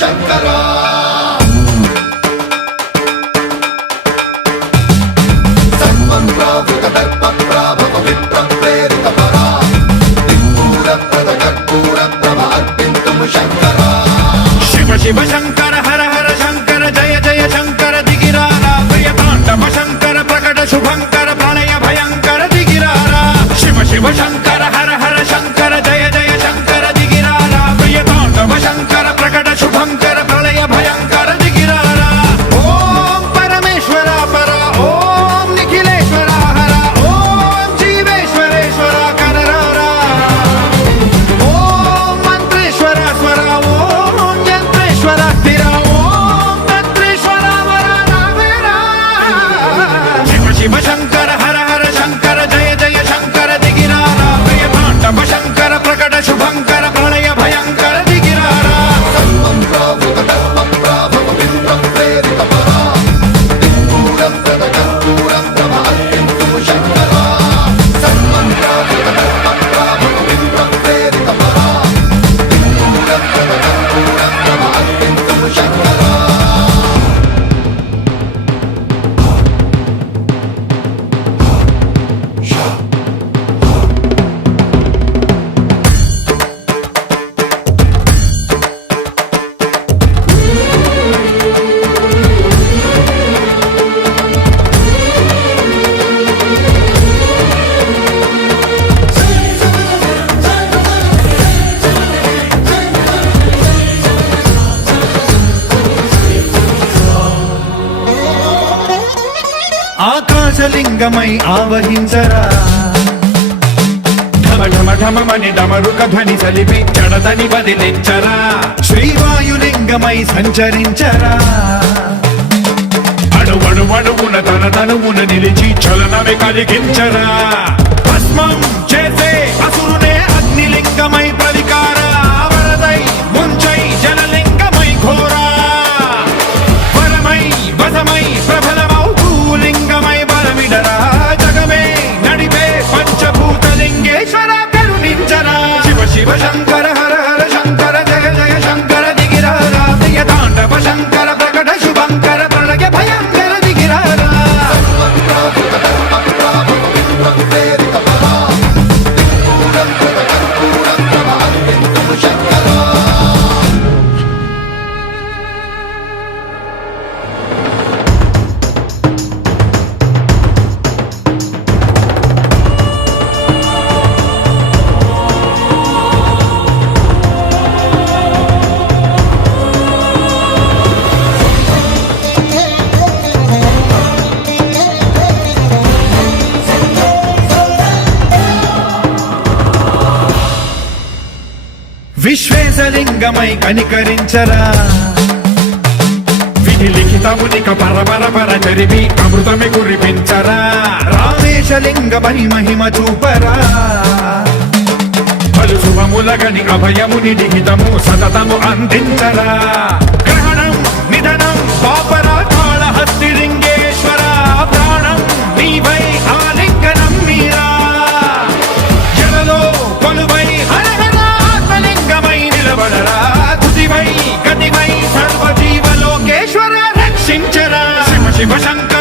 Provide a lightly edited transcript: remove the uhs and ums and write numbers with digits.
శంకరా శివ శంకర హర హర శంకర జయ జయ శంకర దిగిరారా ప్రియతాండవ శంకర ప్రకట శుభంకర ప్రళయ భయంకర దిగిరారా శివ శివ శంకర హర హర శంకర జయ జయ శంకర దిగిరారా ప్రియతాండవ శంకర ప్రకట శుభంకర ప్రళయ భయంకర దిగిరారా ఓం పరమేశ్వర పర ఓం నిఖిలేశ్వర హర ఓం జీవేశ్వరేశ్వర కరరారా ఓం మంత్రేశ్వర స్వర ఓం యంత్రేశ్వర స్థిర ఓం తంత్రేశ్వర వర నావేరా శివ శివ శంకర హర హర శంకర జయ జయ శంకర దిగిరారా ప్రియతాండవ శంకర ప్రకట శుభంకర ప్రళయ భయంకర దిగిరారా ఆకాశలింగమై ఆవహించరా ఢమ ఢమ ఢమమని డమరుక ధ్వని సలిపి జడదని వదిలించరా శ్రీవాయులింగమై సంచరించరా అణువణువున తన తనువున నిలిచి చలనమే కలిగించరా భస్మం చేసే అసురునే అగ్నిలింగమై ప్రవికారా వరదై ముంచై జలలింగమై ఘోరా వరమై వసమై ప్రబలమౌ భూలింగమై బలమిడరా జగమే నడిపే పంచభూతలింగేశ్వర కరుణించరా శివ శివ శంకర హర హర శంకర జయ జయ శంకర దిగిరారా ప్రియతాండవ శంకర ప్రకట శుభంకర ప్రళయ భయంకర దిగిరారా విశ్వేశలింగమై కనికరించరా విధి లిఖితమునిక పరపర పర జరిపి అమృతమి కురిపించరా రామేశలింగమై మహిమ చూపరా పలు శుభములగని అభయముని లిఖితము సతతము అందించరా గ్రహణం నిధనం పాపరా కాళహస్తి లింగేశ్వర ప్రాణం నీవై ఆలింగనం మీరా జలలో కొలువై హర హర ఆత్మలింగమై నిలబడరా తుదివై గతివై సర్వజీవలోకేశ్వర రక్షించరా శివ శివ శంకర